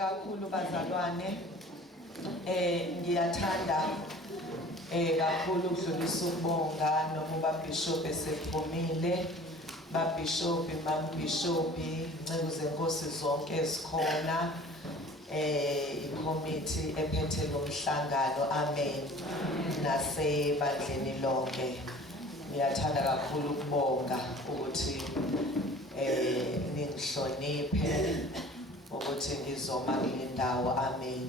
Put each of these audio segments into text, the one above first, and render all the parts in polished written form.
Kakhulu bazalwane ngiyathanda kakhulu ukudlulisa ukubonga noma ubabhishop esephumile babhishop mambishop incebo zenkosi zonke ezikhona i-committee ephethe lo mhlangano amen nasebandleni lonke ngiyathanda kakhulu ukubonga ukuthi ningihloniphe ukuthi ngizoma kule ndawo amen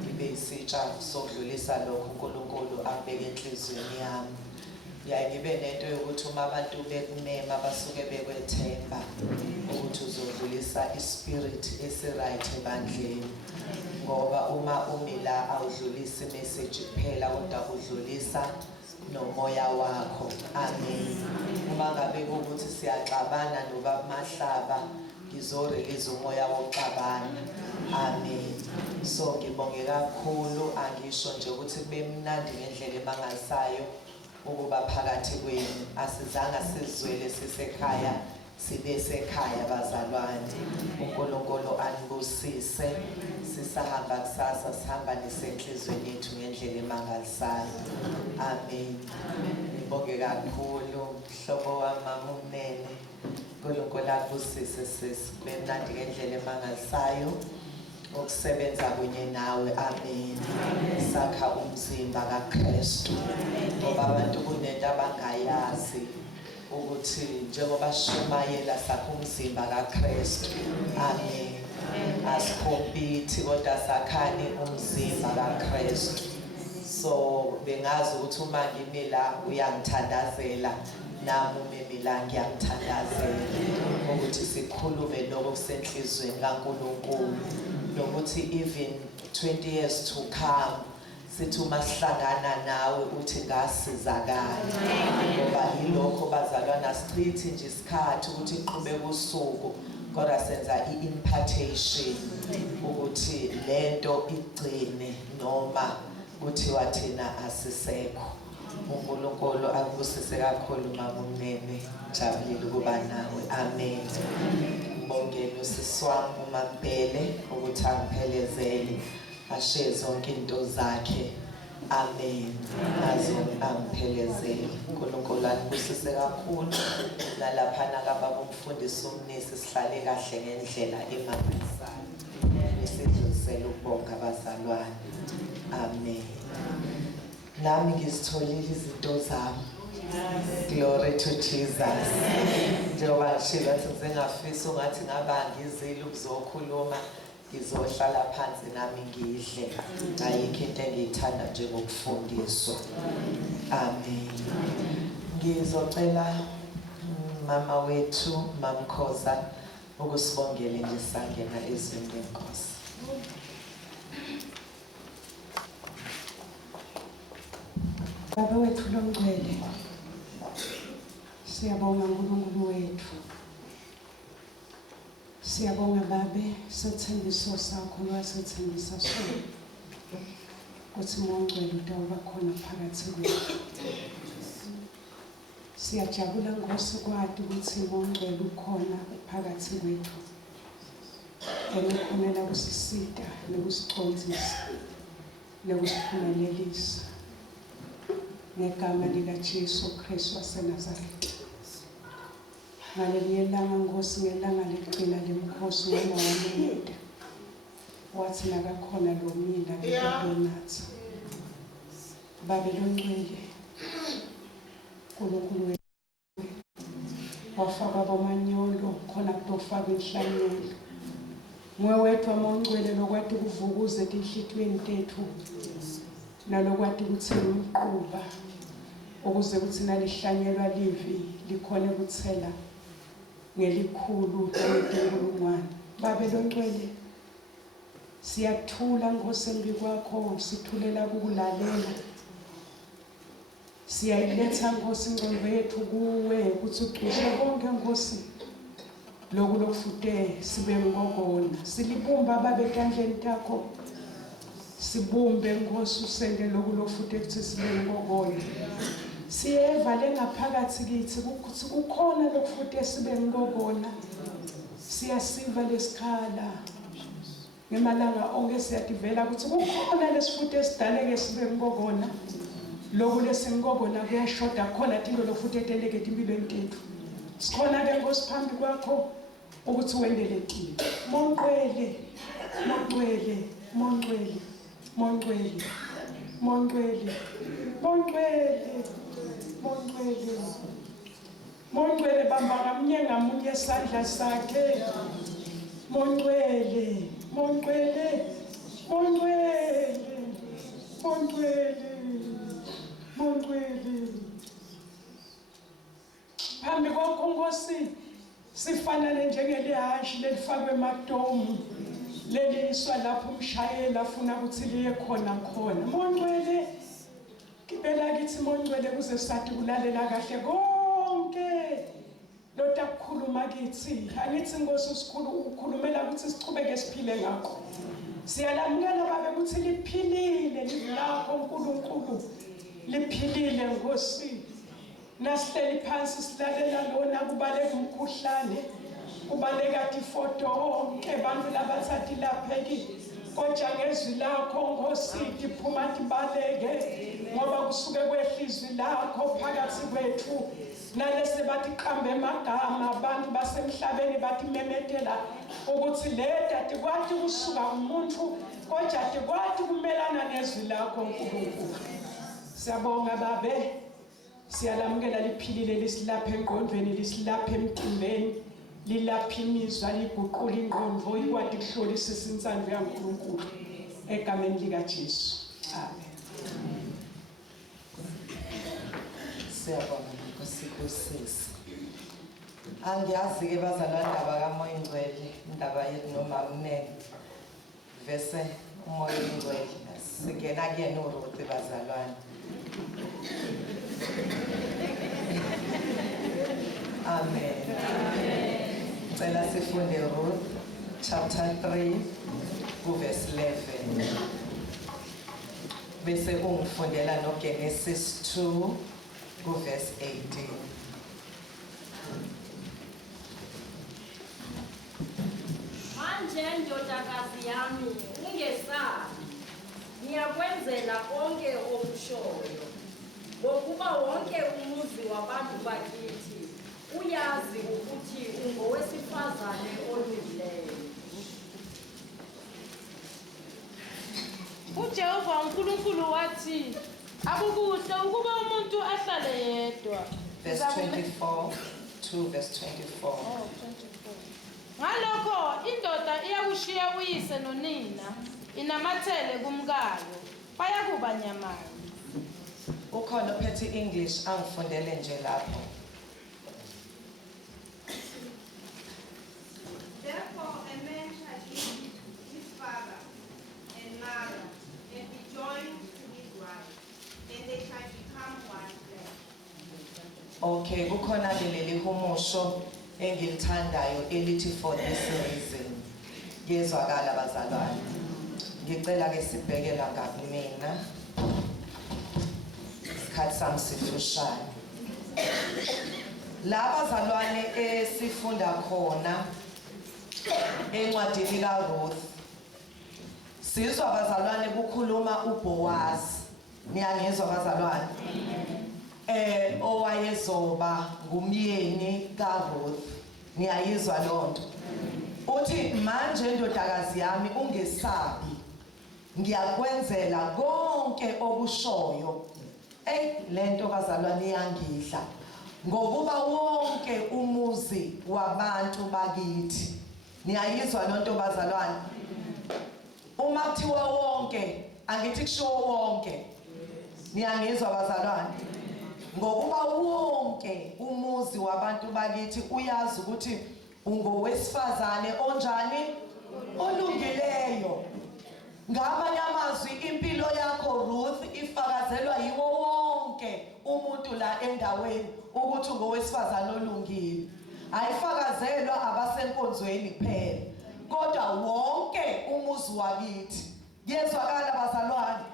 ngibe isitsha sokudlulisa lokho uNkulunkulu abeke enhlizweni yami ngibe nento yokuthi uma abantu bekumema basuke bekwethemba ukuthi uzodlulisa ispirit esiright ebandleni ngoba uma umila awudlulisi message kuphela kodwa udlulisa nomoya wakho amen uma ngabe ukuthi siyaxabana nobaba Mahlaba ngizorelease umoya wokuxabana amen so ngibonge kakhulu angisho nje ukuthi kube mnandi ngendlela emangasayo ukuba phakathi kwenu asizanga sizwele sisekhaya sibe sekhaya bazalwane uNkulunkulu anibusise sisahamba kusasa sihamba nesenhlizweni yethu ngendlela emangalisayo amen ngibonge kakhulu mhlobo wami mama uNene uNkulunkulu akubusise sisibe mnandi ngendlela emangalisayo ukusebenza kunye nawe amen sakha umzimba kaKristu ngoba abantu kunento abangayazi ukuthi njengoba sishumayela sakha umzimba kaKristu amen asikhompiti kodwa sakhani umzimba kaKristu so bengazi ukuthi uma ngimila uyangithandazela nami umemila ngiyamthandazela ukuthi sikhulume lokho kusenhlizweni kaNkulunkulu nokuthi even 20 years to come sithi uma sihlangana nawe uthi ngasizakala ngoba yilokho bazalwana sichithi nje isikhathi ukuthi iqhubeke usuku kodwa senza i-impartation ukuthi lento igcine noma kuthiwa thina asisekho uNkulunkulu akubusise kakhulu mama uNene jabulile ukuba nawe amen ngibongela usiswami uMampele ukuthi angiphelezele ashiye zonke into zakhe amen nazo angiphelezele uNkulunkulu akubusise kakhulu nalapha nakababa umfundisi umnisi sihlale kahle ngendlela emangalisayo nesidlulisela ukubonga abazalwane amen nami ngizitholile izinto zami glory to Jesus njengoba ngishilo ukuthi ngizengafisa ungathi ngabangizile ukuzokhuluma ngizohlala phansi nami ngidle ayikho into engiyithanda njengokufundiswa amen ngizocela mama wethu mamkhoza ukusibongela nje sangena ezweni lenkosi Baba wethu longcwele siyabonga uNkulunkulu wethu siyabonga babe sethembiso sakho lwasethembisa sona ukuthi mongcwele utawuba khona phakathi kwethu siyajabula Nkosi kwadi ukuthi mongcwele ukhona phakathi kwethu enikhonela kusisita nokusicondzisa nokusiphumelelisa ngegama likaJesu Kristu waseNazaretha ngaleli langa Nkosi ngelanga lekugcina lemkhosi wona wamenda wathi nakakhona lo mina ngiyonatha babe longcwele uNkulunkulu wafaka abamanyolo khona kutofaka inhlanyelo ngwethu amongcwele lokwathi kuvukuze enhlitweni tethu nalokwati ukuthi umquba ukuze ukuthi nalihlanyelwa livi likhona ukuthela ngelikhulu lenkulungwane babe longcwele siyathula Nkosi embi kwakho sithulela ukulalela siyayiletha Nkosi ingcondvo yethu kuwe ukuthi ucishe konke Nkosi lokufute sibe ngokona silibumba babe ekandleni takho sibumbe Nkosi usende lokufute ukuthi sibe ngokona siyeva lengaphakathi kithi ukuthi kukhona lokufute sibe ngokona siyasiva lesikhala ngemalanga onke siyadivela ukuthi kukhona lesifutho esidaleke sibe ngokona lokho lesingokona kuyashoda khona into lofutho eteleke impilweni tethu sikhona ke ngosiphambi kwakho ukuthi wende letini monqwele monqwele monqwele monqwele monqwele monqwele monqwele monqwele bamba kamnye ngamunye isandla sakhe monqwele monqwele monqwele monqwele monqwele phambi kwakho Nkosi sifanele njengelihashi lelifakwe emadomu leliswa lapho umshayeli afuna ukuthi liye khona monqwele kibela kithi monqwele kuze sathi kulalela kahle konke lotakukhuluma kithi angithi Nkosi ukhulumela ukuthi sichubeke siphile ngakho siyalamukela babe ukuthi liphilile livulakho uNkulunkulu liphilile Nkosi nasihleli phansi silalela lona kubaleka umkhuhlane kubaleka ifoto onke abantu labathathi lapheki kodwa ngezwi lakho Nkosi diphuma tibaleke ngoba kusuke kwehlizwi lakho phakathi kwethu nalese bathi qambe amagama abantu basemhlabeni bathi memetela ukuthi leda tikwathi kusuka umuntu kodwa tikwathi kumelana nezwi lakho uNkulunkulu siyabonga babe siyalamukela liphilile lisilapha engqondweni lisilapha emcimbeni lilapha imizwa liguqula ingqondo ikwathi kuhlolisisa insando yaNkulunkulu egameni lika Jesu amen Siyabonga Nkosi kusisi angiyazi ke bazalwane ndaba kaMoya Ingcwele indaba yethu noma mnene vese uMoya Ingcwele singena kuyena uRuth bazalwane amen cela sifunde Ruth chapter 3 verse 11 bese ungifundela no Genesis 2 verse 18 manje ndodakazi yami ungesabi ngiyakwenzela konke okushoyo ngokuba wonke umuzi wabantu bakithi uyazi ukuthi ungowesifazane olungileyo uJehova uNkulunkulu wathi akukuhle ukuba umuntu ahlale yedwa verse 24 2 verse 24 ngalokho indoda iyakushiya uyise nonina inamathele kumkayo bayakuba nyamanye ukhona ophethe English angifundele nje lapho Therefore a man shall leave his father and mother and be joined to his wife, and they shall become one flesh. okay kukhona leli humusho engilithandayo elithi for this reason ngezwakala bazalwane ngicela ke sibhekela ngabi mina isikhathi sami sifushane la bazalwane esifunda khona encwadini kaRuth sizwa bazalwane kukhuluma uBoaz niyangizwa bazalwane owayezoba ngumyeni kaRuth niyayizwa lonto uthi manje ndodakazi yami ungesabi ngiyakwenzela konke okushoyo lento bazalwane iyangidla ngokuba wonke umuzi wabantu bakithi niyayizwa lonto bazalwane uma kuthiwa wonke angithi kusho wonke niyangizwa bazalwane ngokuba wonke umuzi wabantu bakithi uyazi ukuthi ungowesifazane onjani olungileyo ngamanye amazwi impilo yakho Ruth ifakazelwa yiwo wonke umuntu la endaweni ukuthi ungowesifazane olungile ayifakazelwa abasenkonzweni kuphela kodwa wonke umuzi wakithi yezwakala bazalwane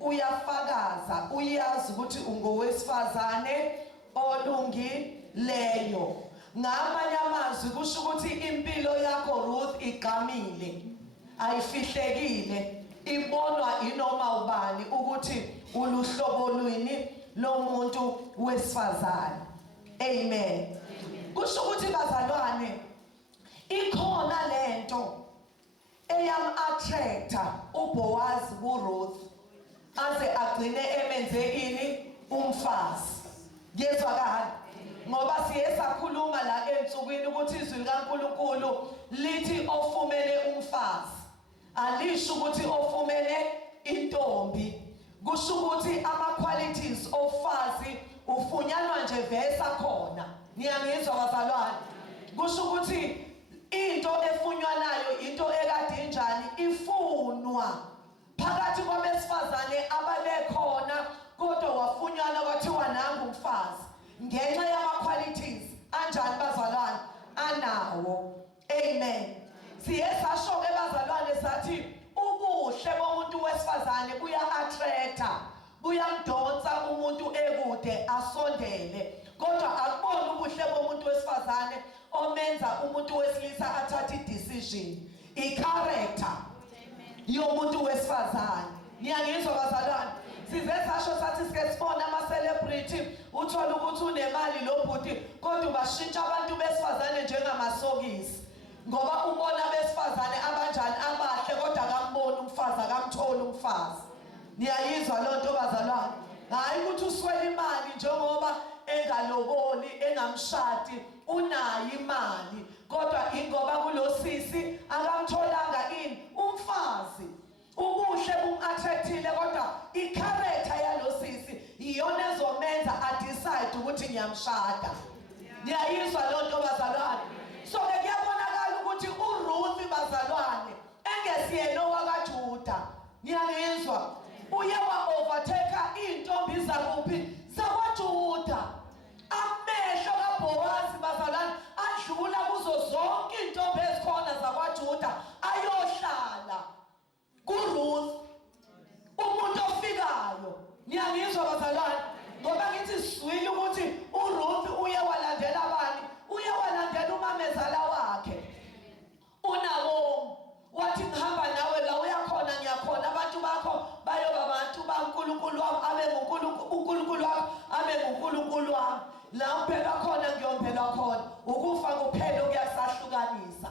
uyafakaza uyazi ukuthi ungowesifazane olungileyo ngamanye amazwi kusho ukuthi impilo yakho Ruth igqamile ayifihlekile ibonwa inoma ubani ukuthi uluhlobo lwini lomuntu wesifazane. Amen. Kusho ukuthi bazalwane ikhona lento eyam attractor uBoaz kuRuth aze agcine emenze ini umfazi. Ngiyezwakala ngoba siyesakhuluma la ensukwini ukuthi izwi likaNkulunkulu lithi ofumene umfazi alisho ukuthi ofumene intombi. Kusho ukuthi ama qualities ofazi ufunyanwa nje vesa khona. Niyangizwa bazalwane? Kusho ukuthi into efunywanayo into ekade injani ifunwa phakathi kwabesifazane ababekhona kodwa wafunyanwa kwathiwa nangu umfazi ngenxa yama qualities anjani bazalwane anawo. Amen. Siyesasho ke bazalwane sathi ubuhle bomuntu wesifazane buya attracta buyamdonsa umuntu ekude asondele kodwa akubona ubuhle bomuntu wesifazane omenza umuntu wesilisa athathe decision i-character yomuntu wesifazane. Niyangizwa bazalwane? Sizesasho sathi sike sibona ama-celebrity uthola ukuthi unemali lo bhuti kodwa bashintsha abantu besifazane njengamasokisi ngoba ubona besifazane abanjani abahle kodwa akamboni umfazi akamtholi umfazi. Niyayizwa lo nto bazalwane? Hayi ukuthi uswele imali njengoba engaloboli engamshadi unayo imali kodwa ingoba kulosisi akamtholanga ini umfazi. Ubuhle bum-attractile kodwa i-character yalosisi iyona ezomenza adecide ukuthi ngiyamshada. Niyayizwa lo nto bazalwane? So ke kuyabonakala ukuthi uRuth bazalwane engesiyena owakaJuda. Niyangizwa? Uye wa-overtake iy'ntombi zakuphi zakwaJuda. Amehlo kaBowazi bazalwane adlula kuzo zonke iy'ntombi ezikhona zakwaJuda ayohlala kuRuth umuntu ofikayo. Niyangizwa bazalwane? Ngoba ngithi sizwile ukuthi uRuth uye walandela abani? Uye walandela umamezala wakhe uNaomi. Wathi ngihamba nawe la uyakhona ngiyakhona abantu bakho bayoba abantu baNkulunkulu wami abe uNkulunkulu wami abe uNkulunkulu wami. La ubheka khona ngiyombheka khona ukufa kuphela okuyasahlukanisa.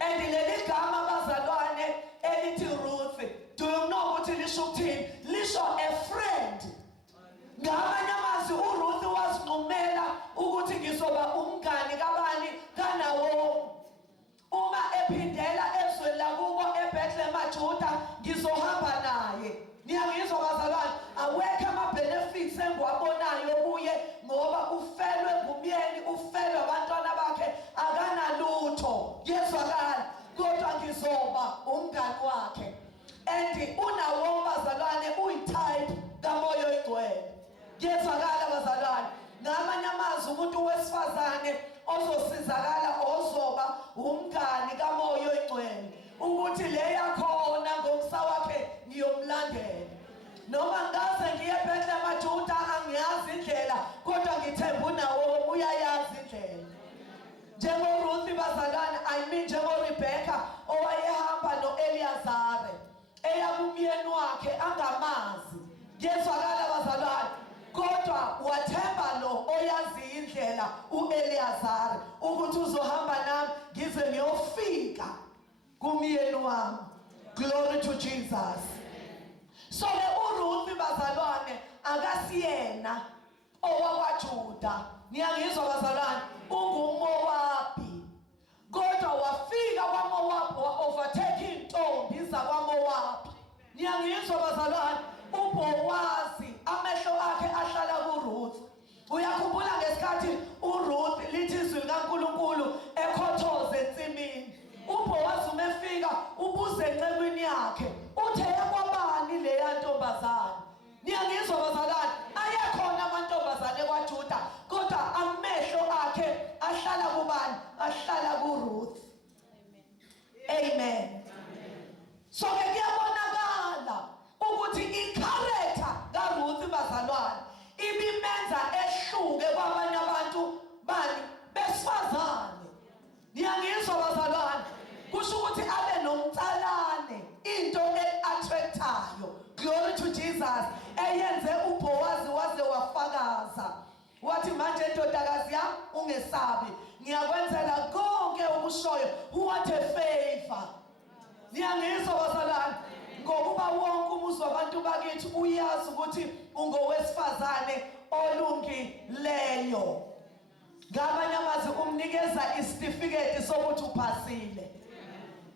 And leli gama bazalwane elithi Ruth do you know ukuthi lisho ukuthini? Lisho a friend. Ngamanye amazwi uRuth wazinqumela ukuthi ngizoba umngani kabani kaNaomi. Uma ephindela ezweni lakubo eBethlehem eJuda ngizohamba naye. Niyangizwa bazalwane? Awekho ama-benefits engiwabonayo kuye ngoba ufelwe ngumyeni ufelwe abantwana bakhe akanalutho. Yezwakala? Kodwa ngizoba umngani wakhe. And uNaomi bazalwane uyi-type kaMoya Oyingcwele. Yezwakala bazalwane? Ngamanye amazwi umuntu wesifazane ozosizakala ozoba umngani kaMoya Oyingcwele ukuthi le yakhona ngomsa wakhe ngiyomlandela. Noma ngaze ngiye eBethlehem eJuda angiyazi indlela kodwa ngithemba uNaomi uyayazi indlela. NjengoRuth bazalwane njengoRebecca owayehamba noEliazare eya kumyeni wakhe angamazi. Ngiyezwakala bazalwane? Kodwa wathemba lo oyazi indlela uEliazare ukuthi uzohamba nami ngize ngiyofika kumyeni wami. Glory to Jesus. So le uRuth bazalwane akasiyena owakwaJuda. Niyangizwa bazalwane? UngumMowabi. Kodwa wafika kwaMowabi wa-overtake intombi zakwaMowabi. Niyangizwa bazalwane? uBowazi amehlo akhe ahlala kuRuth. Uyakhumbula ngesikhathi uRuth lithi izwi likaNkulunkulu ekhothoze ensimini. uBowazi umefika ubuze encekwini yakhe uthe yakwabani leya ntombazane. Niyangizwa bazalwane? Ayakhona amantombazane kwaJuda kodwa amehlo akhe ahlala kubani? Ahlala kuRuth. Amen. So ke kuyabonakala ukuthi i-character kaRuth bazalwane ibimenza ehluke kwabanye abantu bani besifazane. Niyangizwa bazalwane? Kusho ukuthi abe nomtsalane into attractayo. Glory to Jesus. Eyenze uBowazi waze wafakaza. Wathi manje ndodakazi yami ungesabi. Ngiyakwenzela konke okushoyo. What a favor. Niyangizwa bazalwane. Ngokuba wonke umuzi wabantu bakithi uyazi ukuthi ungowesifazane olungileyo. Ngamanye amazwi umnikeza isitifiketi sokuthi uphasile.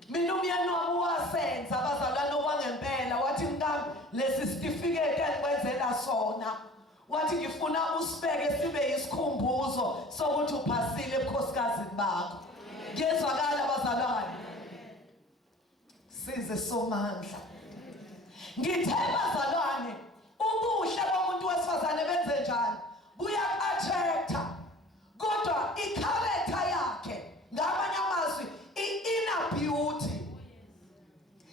Mina umyeni wami wasenza abazalwane okwangempela wathi mntami lesi sitifiketi engikwenzela sona. Wathi ngifuna usibeke sibe yisikhumbuzo sokuthi uphasile ebukhosikazi bakho. Ngezwakala abazalwane. Size somandla. Ngithe bazalwane ubuhle bomuntu wesifazane benze njani? Buya attracta. Kodwa i-character yakhe ngamanye amazwi i-inner beauty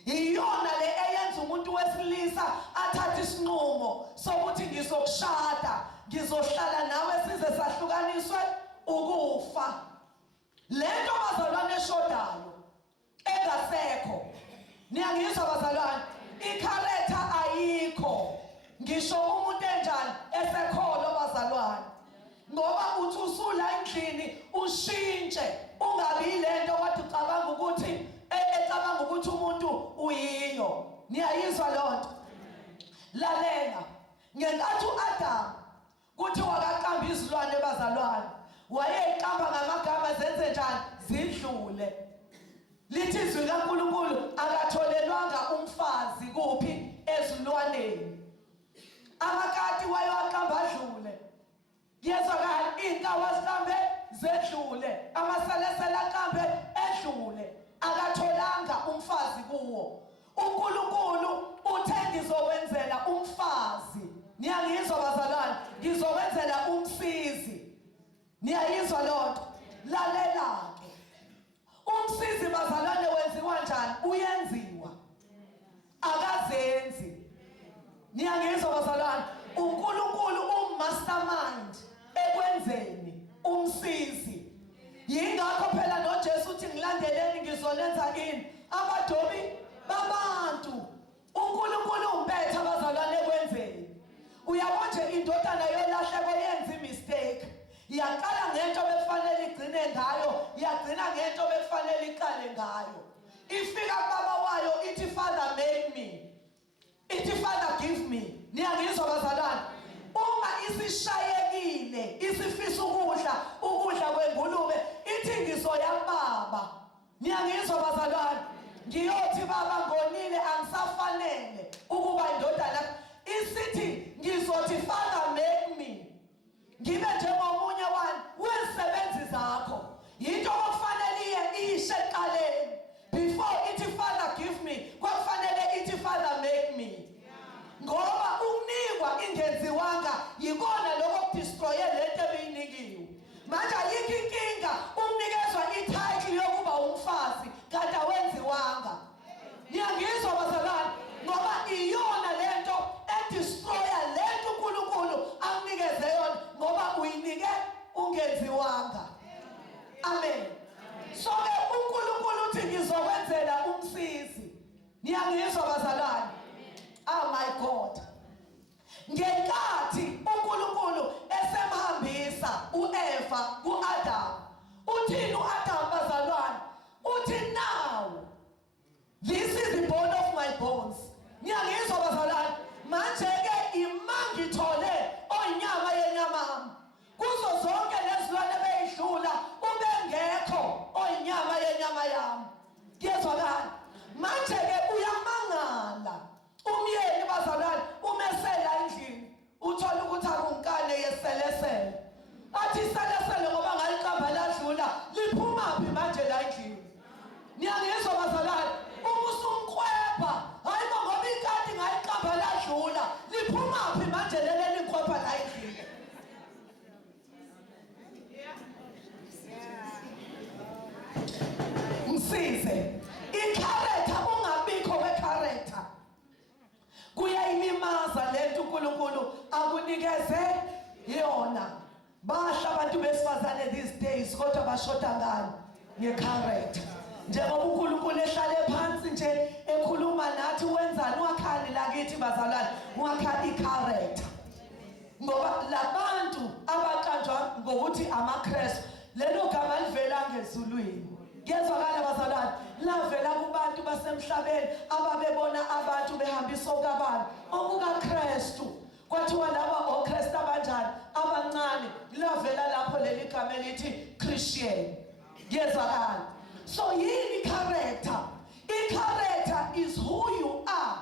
iyona le eyenza umuntu wesilisa athathe isinqumo sokuthi ngizokushada, ngizohlala nawe size sahlukaniswe ukufa. Lento bazalwane eshodayo engasekho. Niyangizwa bazalwane? I-character ayikho. Ngisho umuntu enjani esekholwa bazalwane. Ngoba uthi usula endlini ushintshe ungabi lento wathi ucabanga ukuthi ecabanga ukuthi umuntu uyiyo. Niyayizwa lonto? Lalela. Ngenkathi uAdam kuthi wakaqamba izilwane bazalwane. Wayeqamba ngamagama zenze njani? Zidlule. Lithi izwi kaNkulunkulu akatholelwanga umfazi kuphi? Ezilwaneni. Amakati wayewaqamba adlule. Yezwakala inkawa ziqambe zedlule. Amaselesela aqambe edlule. Akatholanga umfazi kuwo. uNkulunkulu uthe ngizowenzela umfazi. Niyangizwa bazalwane? Ngizowenzela umsizi. Niyayizwa lonto? Lalela ke. Umsizi bazalwane wenziwa njani? Uyenziwa. Akazenzi. Niyangizwa bazalwane? uNkulunkulu mastermind ekwenzeni umsizi. Yingakho phela noJesu uthi ngilandeleni ngizolenza ini? Abadobi babantu. uNkulunkulu umpetha abazalwane ekwenzeni. Uyabona nje indodana yolahleko yenza imistake. Yaqala ngento befanele igcine ngayo, yagcina ngento befanele iqale ngayo. Ifika baba wayo ithi Father make me. Ithi Father give me. Niyangizwa bazalwane? Uma isishayekile isifisa ukudla kwengulube ithi ngizoya baba. Niyangizwa bazalwane? Ngiyothi baba ngonile angisafanele ukuba indodana. Isithi ngizothi Father make me. Ngibe njengomunye wani wezisebenzi zakho. Yinto okufanele iyishe eqaleni. Before ithi Father give me, kwafanele ithi Father make me. Ngoba ukunikwa ingenziwanga yikona lokho kudestroye lento ebeyinikiwe. Manje ayikho inkinga umnikezwa ititle yokuba umfazi kanti awenziwanga. Niyangizwa bazalwane? Ngoba iyona lento edestroya lento uNkulunkulu amnikeze yona ngoba uyinike ungenziwanga. Amen. So ke uNkulunkulu uthi ngizokwenzela umsizi. Niyangizwa bazalwane? Oh my God. Ngenkathi uNkulunkulu esemhambisa uEva kuAdam. Uthini uAdam bazalwane? Uthi now this is the bone of my bones. Niyangizwa bazalwane? Manje ke imangithole onyama yenyama. Kuzo zonke lezilwane beyidlula ubengekho onyama yenyama yami. Ngiyezwakala? Manje ke uyamangala. Umyeni bazalwane umesela endlini uthola ukuthi akunkane yeselesele. Athi selesele ngoba ngaliqamba ladlula liphuma phi manje la endlini? Niyangizwa bazalwane? Umusumkhwepha hayi ngoba ikati ngaliqamba ladlula liphuma phi manje lele likhwepha la endlini? Msize i-character ungabikho we-character kuyayilimaza lento uNkulunkulu akunikeze yona. Bahla abantu besifazane these days kodwa bashoda ngani? Nge-character. njengoba uNkulunkulu ehlale phansi nje ekhuluma nathi wenzani wakhani lakithi bazalwane wakha i-character ngoba labantu abaqanjwa ngokuthi amaKristu lelo gama livela ngezulwini ngezwakala bazalwane lavela kubantu basemhlabeni ababebona abantu behambisa okabani okukaKristu kwathiwa laba oKristu abanjani abancane lavela lapho leli gama elithi Christian ngezwakala so yini character i-character is who you are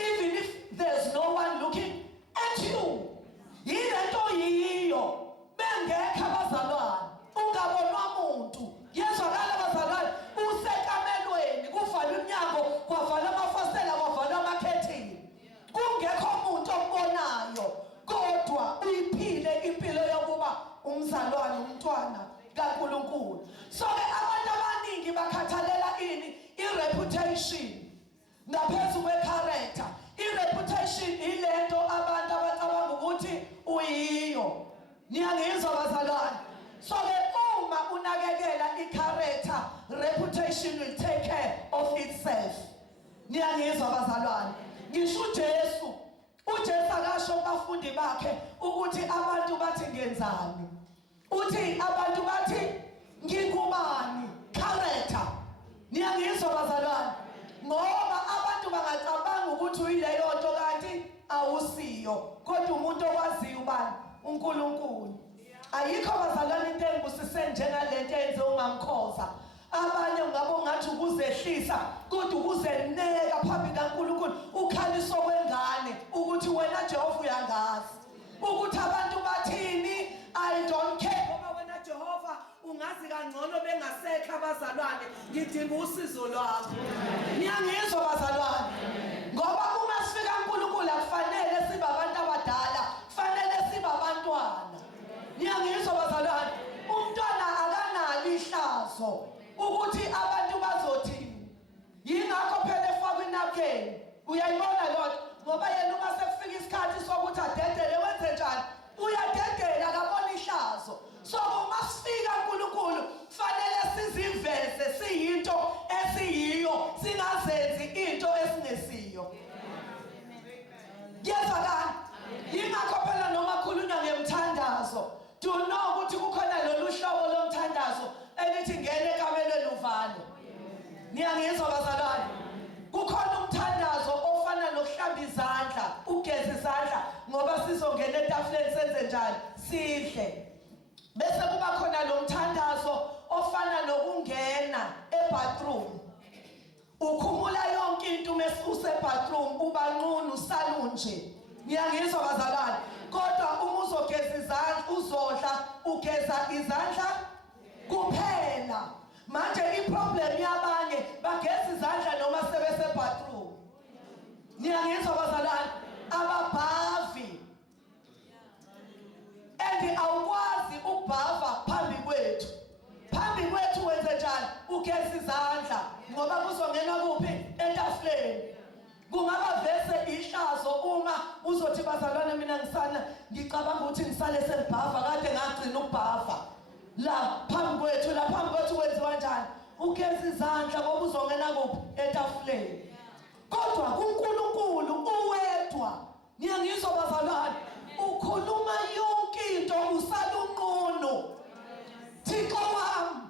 even if there's no one looking at you yilento yiyo bengekho abazalwane ungabonwa umuntu yezwakala abazalwane usekamelweni kuvalwa iminyango kwavalwa amafasitela kwavalwa amakhethini kungekho umuntu ombonayo kodwa uyiphile impilo yokuba umzalwane umntwana kaNkulunkulu so ke abantu abaningi bakhathalela ini i-reputation ngaphezu kwe-character i-reputation ilento abantu abacabanga ukuthi uyiyo niyangizwa bazalwane so ke uma unakekela i-character reputation will take care of itself niyangizwa bazalwane ngisho uJesu akasho kubafundi bakhe ukuthi abantu bathi ngenzani uthi abantu bathi ngikubani character niyangizwa bazalwane ngoba abantu bangacabanga ukuthi uyileyo nto kanti awusiyo kodwa umuntu owaziyo ubani uNkulunkulu ayikho bazalwane into engibusise njengalento enze ungamkhoza abanye ngabe ungathi ukuzehlisa kodwa ukuzeneka phambi kaNkulunkulu ukhaliso kwengane ukuthi wena Jehova uyangazi ukuthi abantu bathini I don't care ngoba wena Jehova ungazi kangcono bengasekho abazalwane ngidinga usizo lwakho niyangizwa bazalwane ngoba uma sifika uNkulunkulu akufanele sibe abantu abadala kufanele sibe abantwana niyangizwa bazalwane umntwana akanalo ihlazo ukuthi abantu bazothini yingakho phela efaka inapkeni uyayibona lodwa ngoba yena uma sekufika isikhathi sokuthi adedele wenze njani uyadedela akabona ihlazo so uma sifika uNkulunkulu kufanele siziveze siyinto esiyiyo singazenzi into esingesiyo yezwakala yingakho phela noma khulunywa ngemthandazo do know ukuthi kukhona lolu hlobo lomthandazo elithi ngene ekamelweni uvale niyangizwa bazalwane kukhona umthandazo ofana nokuhlamba izandla ugeza izandla ngoba sizongena etafuleni senze njani sidle bese kuba khona lo mthandazo ofana nokungena ebathroom ukhumula yonke into mesuse bathroom ubanqunu salunje niyangizwa bazalwane kodwa uma uzogeza izandla uzodla ugeza izandla kuphela manje iproblem yabanye bageza izandla noma sebese bathroom niyangizwa bazalwane ababhavi and awukwazi ukubhava phambi kwethu wenze njani ugeza izandla ngoba kuzongena kuphi etafuleni kungaba vese ihlazo uma uzothi bazalwane mina ngicabanga ukuthi ngisale selibhava kade ngagcina ukubhava la phambi kwethu wenziwa njani ugeza izandla ngoba uzongena kuphi etafuleni kodwa kuNkulunkulu uwedwa niyangizwa bazalwane ukhuluma yonke into usalunqono Thixo wami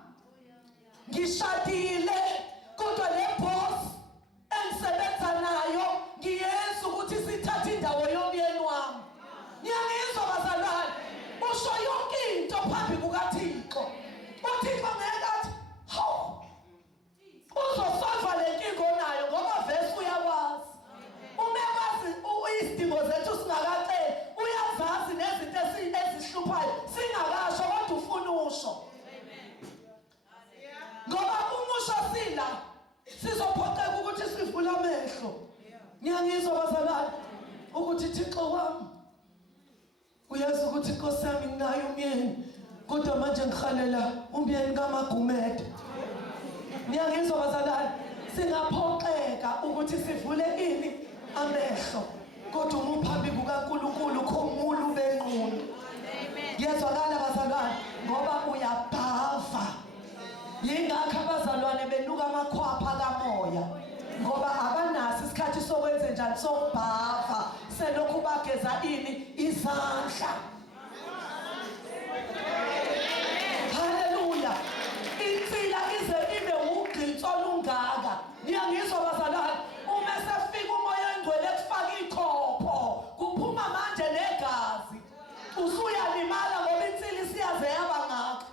ngishadile kodwa le boss engisebenza nayo ngiyenza ukuthi sithathe indawo yomyeni wami niyangizwa bazalwane usho yonke into phambi kukaThixo uThixo ngeke athi hawu uzosolva le nkingo nayo ngoba vese uyakwazi umekwazi isidingo zethu singakaceli uyazazi nezinto ezihluphayo singakasho kodwa ufuna usho ngoba umusho sila sizophoqeka ukuthi sivule amehlo ngiyangizwa bazalwane ukuthi Thixo wami uyazi ukuthi Nkosi yami nginayo umyeni kodwa manje ngihalela umyeni kaMagumede ngiyangizwa bazalwane singaphoqeka ukuthi sivule ini amehlo kodwa uma phambi kukaNkulunkulu khumula ubenqunu ngiyezwakala bazalwane ngoba uyabhava Yingakho abazalwane benuka amakhwapha kamoya ngoba abanaso isikhathi sokwenza njani sokubhava selokhu bageza ini izandla. Haleluya. Insila ize ibe ugqitso olungaka. Niyangizwa bazalwane? Uma sefika umoya engcwele kufaka ikhopho kuphuma manje negazi. Usuyalimala ngoba insila isiyaze yaba ngaka.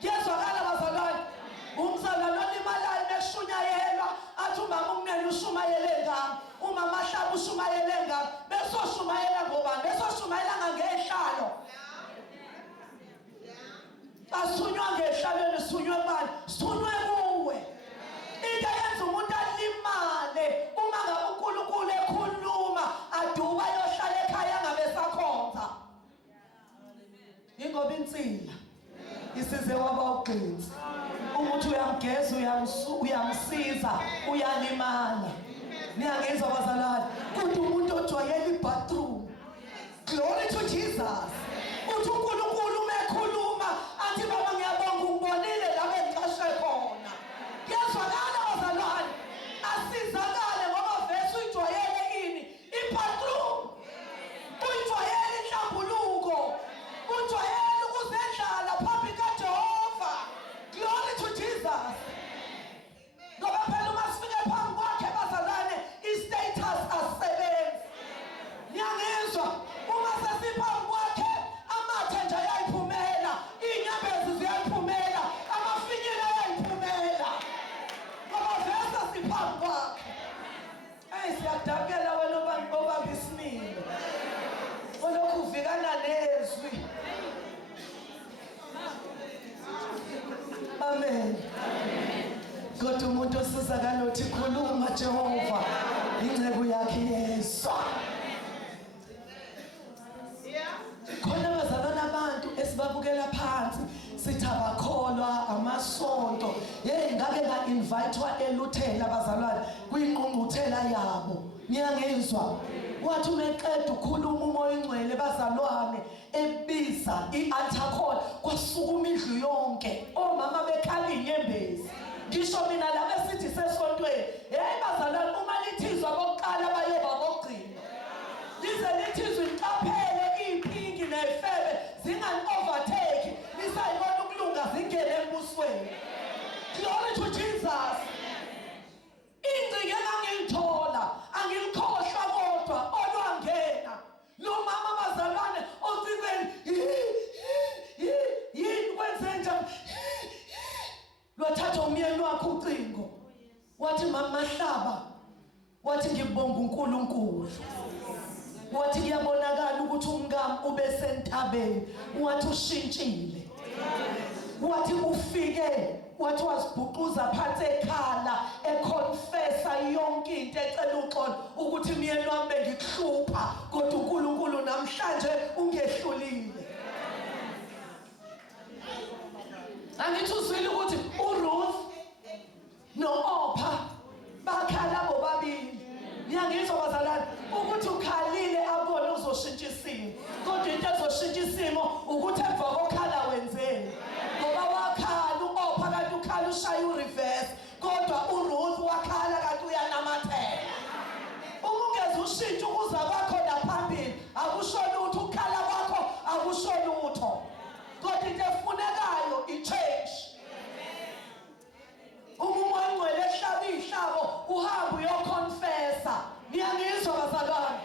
Kuyezwakala bazalwane? Umzalwane olimalayo beshunyayelwa athi umama umnene ushumayele ngami, umama ahlaba ushumayele ngami, besoshumayela ngobani? Besoshumayela ngehlalo. Asunywa ngehlalweni, sunywe bani? Sunywe kuwe. Into yenza umuntu alimale uma ngabe uNkulunkulu ekhuluma aduba yohlala ekhaya ngabe sakhonza. Ingoba insila isize waba ugqinsi. Ukuthi uyamgeza, uyamsiza, uyalimala. Niyangizwa bazalwane? Kuthi umuntu ojwayela ibathroom. Glory to Jesus. Uthi uNkulunkulu umekhuluma athi baba ngiyabonga ungibonile la bengiqashe khona. Kuyazwakala bazalwane? Asizakale ngoba vese uyijwayele ini? Ibathroom. Uyijwayele inhlambuluko. Ujwayele ukuzendlala phambi kaJehova. Glory to Jesus. Ngoba phela uma sifike phambi kwakhe bazalwane, i-status asebenzi. Niyangizwa? Uma sesiphambi kwakhe amathe nje ayayiphumela, iy'nyembezi ziyayiphumela, amafinyela ayayiphumela. Ngoba vese siphambi kwakhe. Siyakudabukela wena obamba isinilo. Olokhu uvikana nezwi. Amen. Kodwa umuntu osizakala uthi khuluma Jehova, ingceku yakhe yezwa. Khona bazalwana abantu esibabukela phansi sithi abakholwa amasonto. Ngake nga-invitwa eLuthela bazalwane kuyingqungquthela yabo. Niyangizwa? Wathi umeqeda ukhuluma umoya ingcwele bazalwane ebiza i-altar call kwasukuma indlu yonke. Omama bekhala inyembezi. Ngisho mina la besithi sesontweni, hey bazalwane uma lithizwa bokuqala bayoba bogcina. Lize lithizwe inqaphele iphinki nefebe zingani overtake. Lisayibona ukulunga zingene embusweni. Glory to Jesus. Ingcike engangilithola angilikhohlwa kodwa olwangena. Lo mama bazalwane osikweni yini kwenze njani? Lwathatha umyeni wakhe ucingo. Wathi mama Hlaba, wathi ngibonga uNkulunkulu. Wathi kuyabonakala ukuthi umngami ube sentabeni. Wathi ushintshile. Wathi ufike, wathi wasibhuquza phansi ekhala, econfessa yonke into ecela uxolo ukuthi myeni wami bengikuhlupha kodwa uNkulunkulu namhlanje ungehlulile. Angithi uzwile ukuthi uRuth no-Opha bakhala bobabili. Niyangizwa bazalwane? Ukuthi ukhalile abone uzoshintsha isimo. Kodwa into ezoshintsha isimo ukuthi emva kokhala wenzeni. Ngoba wakhala u-Opha kanti ukhala ushaya ureverse. Kodwa uRuth wakhala kanti uyanamathela. Uma ungeze ushintshe ukuza kwakho naphambili akusho lutho, ukukhala kwakho akusho lutho. Kodwa into efunekayo i-change. Umoya engcwele ehlaba ihlabo uhamba uyoconfessa. Niyangizwa bazalwane?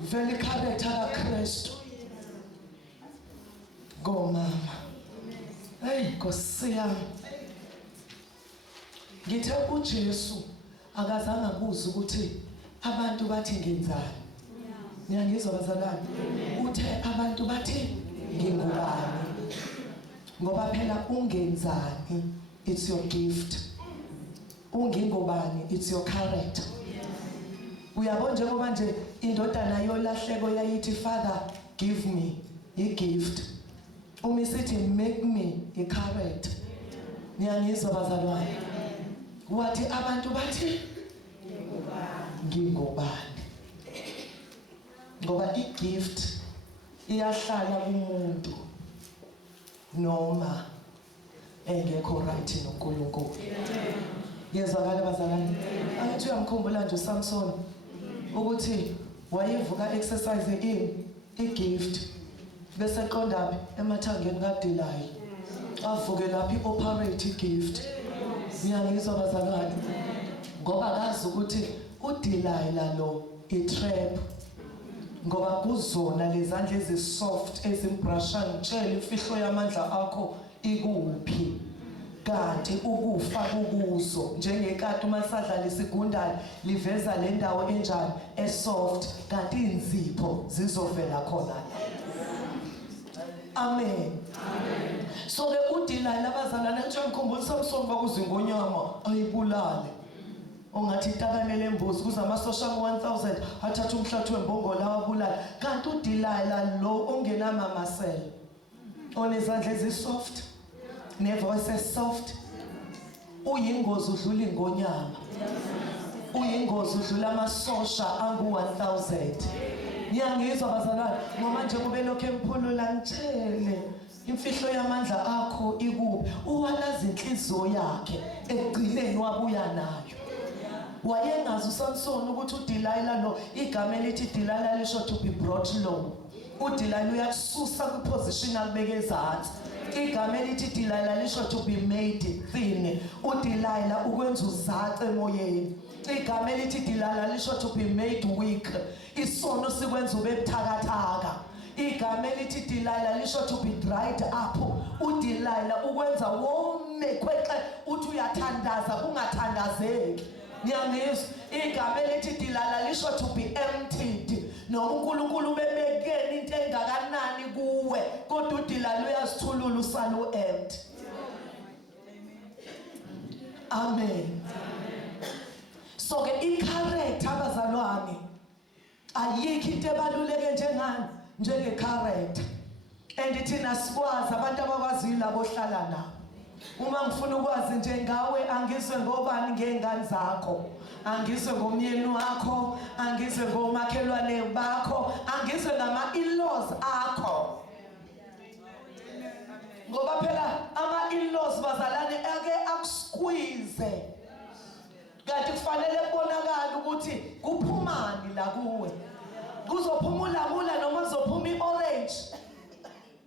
Vele ikharetha kaKristu ngomama. Hey Nkosi yami. Ngithe uJesu akazange abuze ukuthi abantu bathi ngenzani. Niyangizwa bazalwane? Uthe abantu bathi ngingubani. Ngoba phela ungenzani it's your gift. Ungingubani it's your character. Uyabona njengoba nje indodana yolahleko yayithi Father give me a gift. Uma isithi make me a character. Niyangizwa bazalwane? Wathi abantu bathi ngingubani. Ngoba i-gift iyahlala kumuntu noma engekho right noNkulunkulu. Yezwakala bazalwane. Angithi uyamkhumbula nje uSamson ukuthi wayevuka exercise igift bese qondapi emathangeni kaDelilah. Avuke lapha ioperate igift. Ngiyangizwa bazalwane. Ngoba kazi ukuthi uDelilah lo itrap ngoba kuzona lezandla ezisoft ezimbrusha ngitshela imfihlo yamandla akho ikuphi kanti ukufa kukuzo njengekati uma sadlala isigundane liveza le ndawo enjani esoft kanti inzipho zizovela khona. Amen. So ke uDelilah abazalwane ngiyamkhumbula Samson bakuzingonyama ayibulale ongathi itakane lembuzi kuzamasosha ngo-1000 athatha umhlathi wembongola wabulala kanti uDelilah lo ongenamamasela onezandla ezisoft nevoice esoft uyingozi udlula ingonyama uyingozi udlula amasosha angu-1000. Ngiyangizwa bazalwane ngoba nje kube lokho emphulula ngitshele imfihlo yamandla akho ikuphi uwalazi inhliziyo yakhe ekugcineni wabuya nayo. Wayengazi uSamson ukuthi uDelilah lo igama elithi Delilah lisho to be brought low. uDelilah uyakususa kwiposition akubeke ezantsi. Igama elithi Delilah lisho to be made thin. uDelilah ukwenza uzace emoyeni. Igama elithi Delilah lisho to be made weak. Isono sikwenza ube buthakathaka. Igama elithi Delilah lisho to be dried up. uDelilah ukwenza wome kwexe uthi uyathandaza kungathandazeki. Ngiyangizwa igama elithi Delilah lisho to be emptied. Noma uNkulunkulu bebekeni into engakanani kuwe kodwa uDelilah uyasithulula usala uempty. Amen. So ke i-character abazalwane ayikho into ebaluleke njenge-character. And thina sikwazi abantu abakwaziyo labo ohlala nabo. Uma ngifuna ukwazi nje ngawe angizwe ngobani ngengane zakho, angizwe ngomyeni wakho, angizwe ngomakhelwane bakho, angizwe ngama-in-laws akho. Ngoba phela ama-in-laws bazalane ake akusqueeze. Kanti kufanele kubonakala ukuthi kuphumani la kuwe. Kuzophuma ulamula noma kuzophuma i-orange.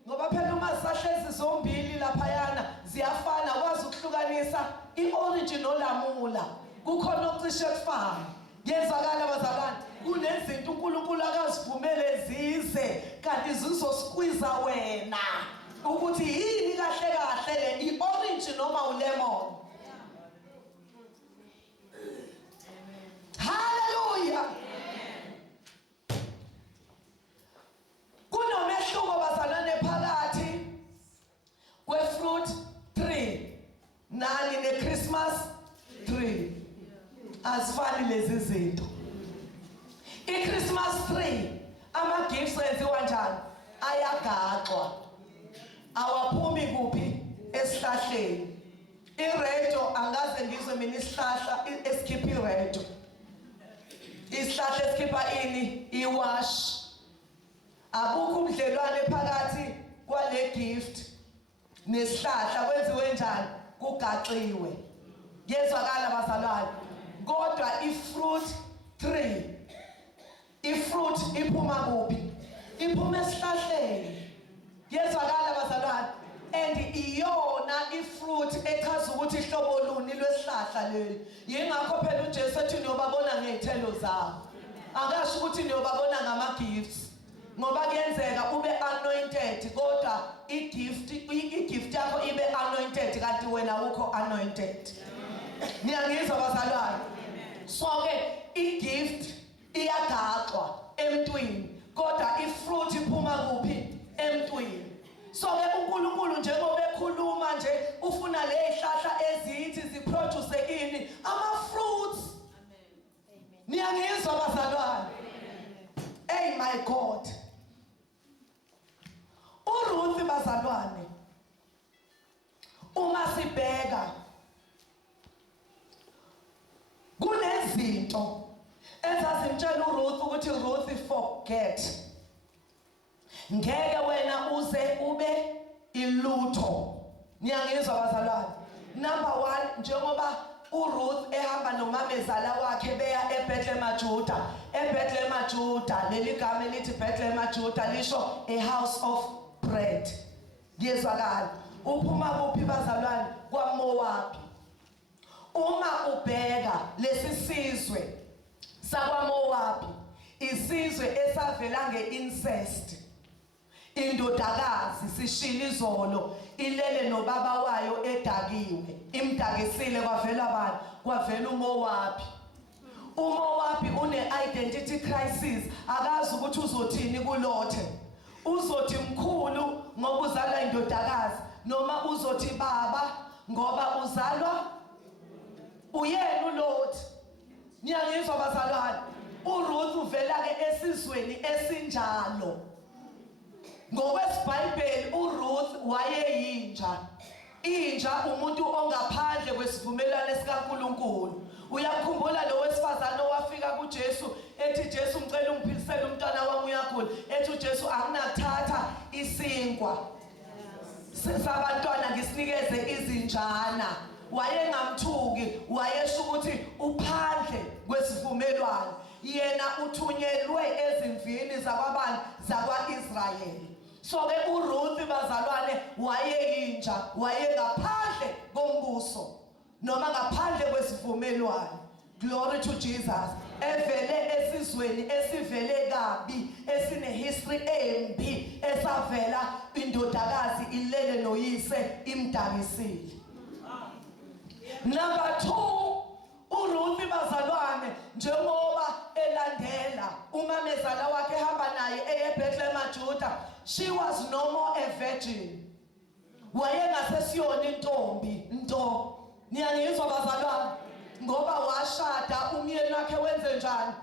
Ngoba phela uma sahlezi zombili laphayana ziyafana kwazi ukuhlukanisa i-orange nolamula. Kukhona okucishe kufana. Yezwakala bazalwane kunezinto uNkulunkulu akazivumele zize kanti zizosqueeza wena ukuthi yini kahle kahle le i-orange noma ulemon. Hallelujah. Kunomehluko bazalwane phakathi kwe-fruit tree nani ne-Christmas tree. Azifani lezi zinto. I-Christmas tree ama-gifts enziwa njani? Ayagaxwa. Awaphumi kuphi? Esihlahleni. I-radio angaze ngizwe mina isihlahla esikhipha i-radio. Isihlahla esikhipha ini? Iwash. Abukho ubudlelwane phakathi kwale gift nesihlahla kwenziwe njani? Kugaxiwe. Yezwakala bazalwane. Kodwa i-fruit tree, i-fruit iphuma kuphi? Iphuma esihlahleni. Yezwakala bazalwane. And iyona i-fruit echaza ukuthi ihlobo luni lwesihlahla leli. Yingakho phela uJesu ethi niyobabona ngezithelo zabo. Angasho ukuthi niyobabona ngama-gifts. Ngoba kuyenzeka ube anointed kodwa i-gift yakho ibe anointed kanti wena ukho anointed. Ngiyangizwa bazalwane. So ke i-gift iyagaxwa emntwini kodwa i-fruit iphuma kuphi? Emntwini. So ke uNkulunkulu njengoba ekhuluma nje ufuna lezihlahla ezithi ziproduce ini? Ama-fruits. Ngiyangizwa bazalwane. Hey my God. uRuth bazalwane uma sibheka kunezinto ezazimtshela uRuth ukuthi Ruth forget. ngeke wena uze ube ilutho. Niyangizwa bazalwane? Number 1, njengoba uRuth ehamba nomamezala wakhe beya eBethlehem Juda. eBethlehem Juda, leli gama elithi Bethlehem Juda lisho a house of bread. Ngiyezwakala. Uphuma kuphi bazalwane? KwaMowabi. Uma ubheka lesi sizwe sakwaMowabi, isizwe esavela ngeincest. Indodakazi sishila izolo ilele nobaba wayo edakiwe, imdakisile kwavela bani? Kwavela uMowabi. uMowabi une-identity crisis, akazi ukuthi uzothini kulothe. Uzothi mkhulu ngoba uzalwa indodakazi, noma uzothi baba ngoba uzalwa uyena uLothi. Niyangizwa bazalwane? uRuth uvela ke esizweni esinjalo. NgokwesiBhayibheli uRuth wayeyinja. Inja umuntu ongaphandle kwesivumelwano sikaNkulunkulu. Uyakhumbula lo wesifazane owafika kuJesu ethi Jesu ngicela ungiphilisele umntwana wami uyagula. Ethi uJesu anginathatha isinkwa sabantwana ngisinikeze izinjana. Wayengamthuki, wayesho ukuthi uphandle kwesivumelwano. Yena uthunyelwe ezimvini zakwabani? ZakwaIsrayeli. So ke uRuth bazalwane wayeyinja, wayengaphandle kombuso noma ngaphandle kwesivumelwano. Glory to Jesus. Evele esizweni esivele kabi, esine history embi, esavela indodakazi ilele noyise imdakisile. Number 2, uRuth bazalwane njengoba elandela umamezala wakhe ehamba naye eBethlehem Juda, she was no more a virgin. Wayengasesiyona intombi nto. Niyangizwa bazalwane? Ngoba washada umyeni wakhe wenze njani?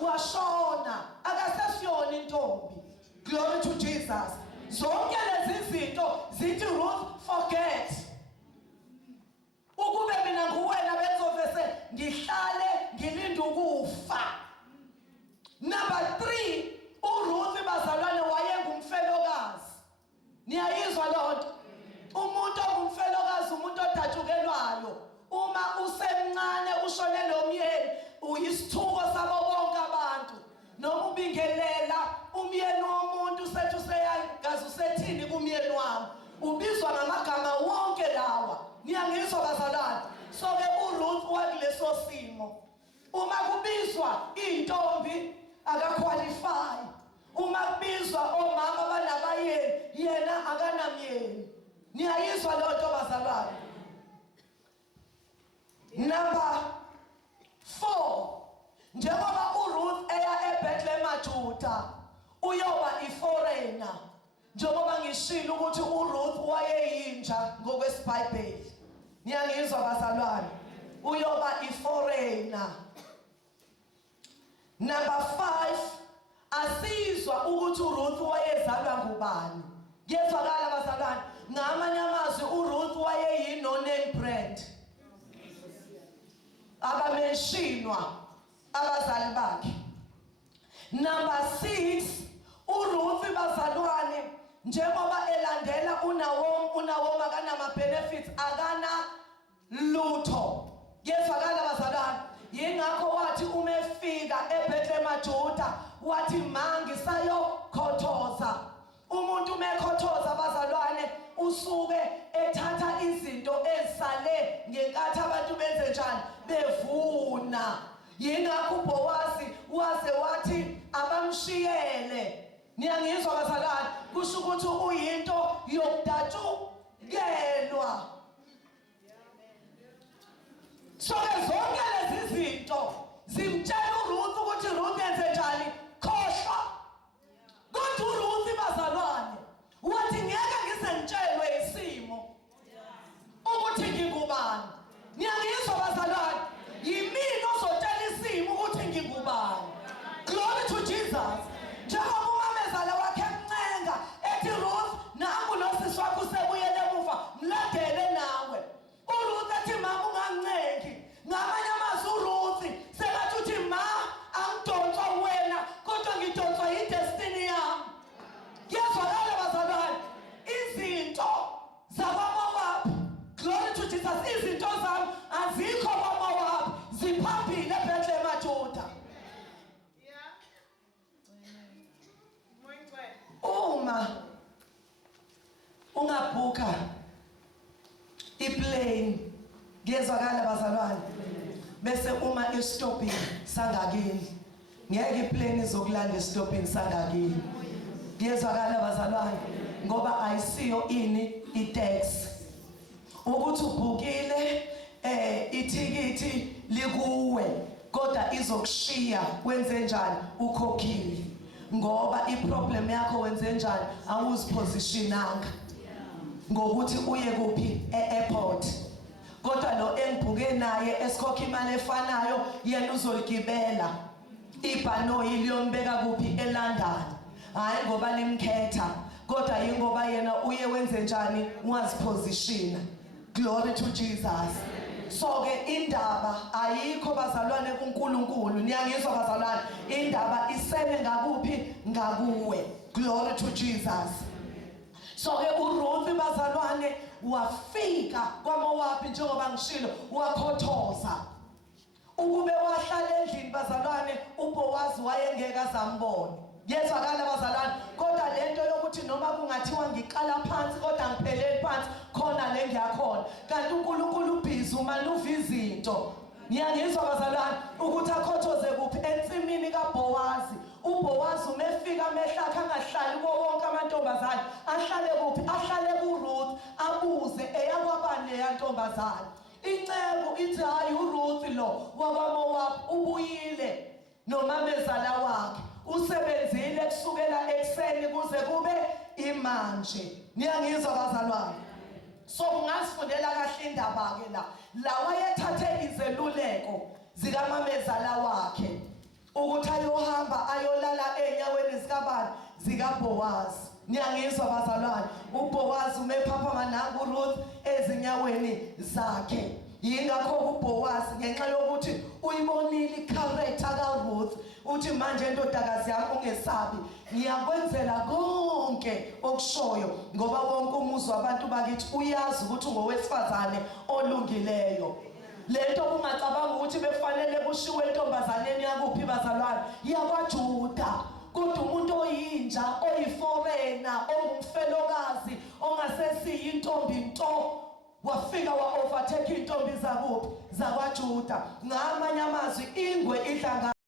Washona, akasesiyona intombi. Glory to Jesus. Zonke lezi zinto zithi Ruth forget. Ukube mina nguwena bezovese ngihlale ngilinde ukufa. Number 3, uRuth bazalwane wayengumfelokazi. Niyayizwa lonto? Umuntu ongumfelokazi umuntu odatshukelwayo. Uma usemncane ushone nomyeni, uyisithuko sabo bonke abantu. Noma ubingelela umyeni womuntu sethu seyangazi usethini kumyeni wami. Ubizwa ngamagama wonke lawa. Niyangizwa bazalwane? So ke uRuth wakuleso simo. Uma kubizwa intombi akaqualify. Uma kubizwa omama banabayeni, yena akanamyeni. Niyayizwa lonto bazalwane? Number 4, njengoba uRuth eya eBethlehem Juda uyoba iforeigner. Njengoba ngishilo ukuthi uRuth wayeyinja ngokwesiBhayibheli. Niyangizwa bazalwane? Uyoba iforeigner. Number 5, asizwa ukuthi uRuth wayezalwa ngubani. Ngiyezwakala bazalwane? Ngamanye amazwi uRuth wayeyino name brand. Abamenshinwa abazali bakhe. Number 6, uRuth bazalwane njengoba elandela uNaomi akanama benefits, akana lutho. Ngiyezwakala bazalwane? Yingakho wathi uma efika eBethlehem Juda wathi mangisayokhothoza. Umuntu mekhothoza bazalwane usuke ethatha izinto ezisale ngenkathi abantu benze njani? Bevuna. Yingakho uBowazi waze wathi abamshiyele. Niyangizwa bazalwane? Kusho ukuthi uyinto yokudatshukelwa. So zonke lezi zinto zimtshela uRuth ukuthi Ruth yenze njani? Khohlwa. Kodwa uRuth bazalwane wathi ngeke ngize ngitshelwe isimo ukuthi ngikubani. Niyangizwa bazalwane? Yimina ozotshela isimo ukuthi ngikubani. Glory to Jesus. Njengoba umamezala wakhe emncenga ethi Ruth nangu nosisi wakho usebuyele emuva mlandele nawe. uRuth ethi mama ungancengi. Ngama Kuyezwakala bazalwane? Bese uma estopini sangakini ngeke iplane izokulanda estopini sangakini. Kuyezwakala bazalwane? Ngoba ayisiyo ini i-tax. Ukuthi ubhukile ithikithi likuwe kodwa izokushiya wenze njani ukhokhile. Ngoba iproblem yakho wenze njani awuzipositionanga ngokuthi uye kuphi e-airport. Kodwa lo engibhuke naye esikhokha imali efanayo yena uzoligibela ibhanoyi liyombeka kuphi eLondon. Hayi ngoba limkhetha kodwa yingoba yena uye wenze njani wazipositiona. Glory to Jesus. So ke indaba ayikho bazalwane kuNkulunkulu. Niyangizwa bazalwane? Indaba isele ngakuphi ngakuwe. Glory to Jesus. So ke uRuth bazalwane wafika kwaMowabi njengoba ngishilo wakhothoza. Ukube wahlala endlini bazalwane uBowazi wayengeke azambone. Yezwakala bazalwane? Kodwa lento yokuthi noma kungathiwa ngiqala phansi kodwa ngiphelele phansi khona le ngiyakhona. Kanti uNkulunkulu ubhizi uma luva izinto. Ngiyangizwa bazalwane ukuthi akhothoze kuphi ensimini kaBowazi. uBowazi umefika mehlakhe angahlali kuwo wonke amantombazane. Ahlale kuphi? Ahlale kuRuth abuze eyakwabani leya ntombazane. Incebo ithi hayi uRuth lo wakwaMowabi ubuyile nomamezala wakhe. Usebenzile kusukela ekseni kuze kube imanje. Niyangizwa bazalwane? So ungasifundela kahle indaba ke la wayethathe izeluleko zikamamezala wakhe ukuthi ayohamba ayolala enyaweni zikabani zikaBowazi. Niyangizwa bazalwane? uBowazi umephaphama nangu uRuth ezinyaweni zakhe. Yingakho uBowazi ngenxa yokuthi uyibonile icharacter kaRuth uthi manje ndodakazi yami ungesabi ngiyakwenzela konke okushoyo ngoba wonke umuzi wabantu bakithi uyazi ukuthi ungowesifazane olungileyo. Lento ungacabanga ukuthi befanele kushiwe intombazaneni yakuphi bazalwane yakwaJuda. Kodwa umuntu oyinja oyiforena ongumfelokazi ongasesiyi intombi nto wafika wa overtake intombi zakuphi zakwaJuda. Ngamanye amazwi ingwe idla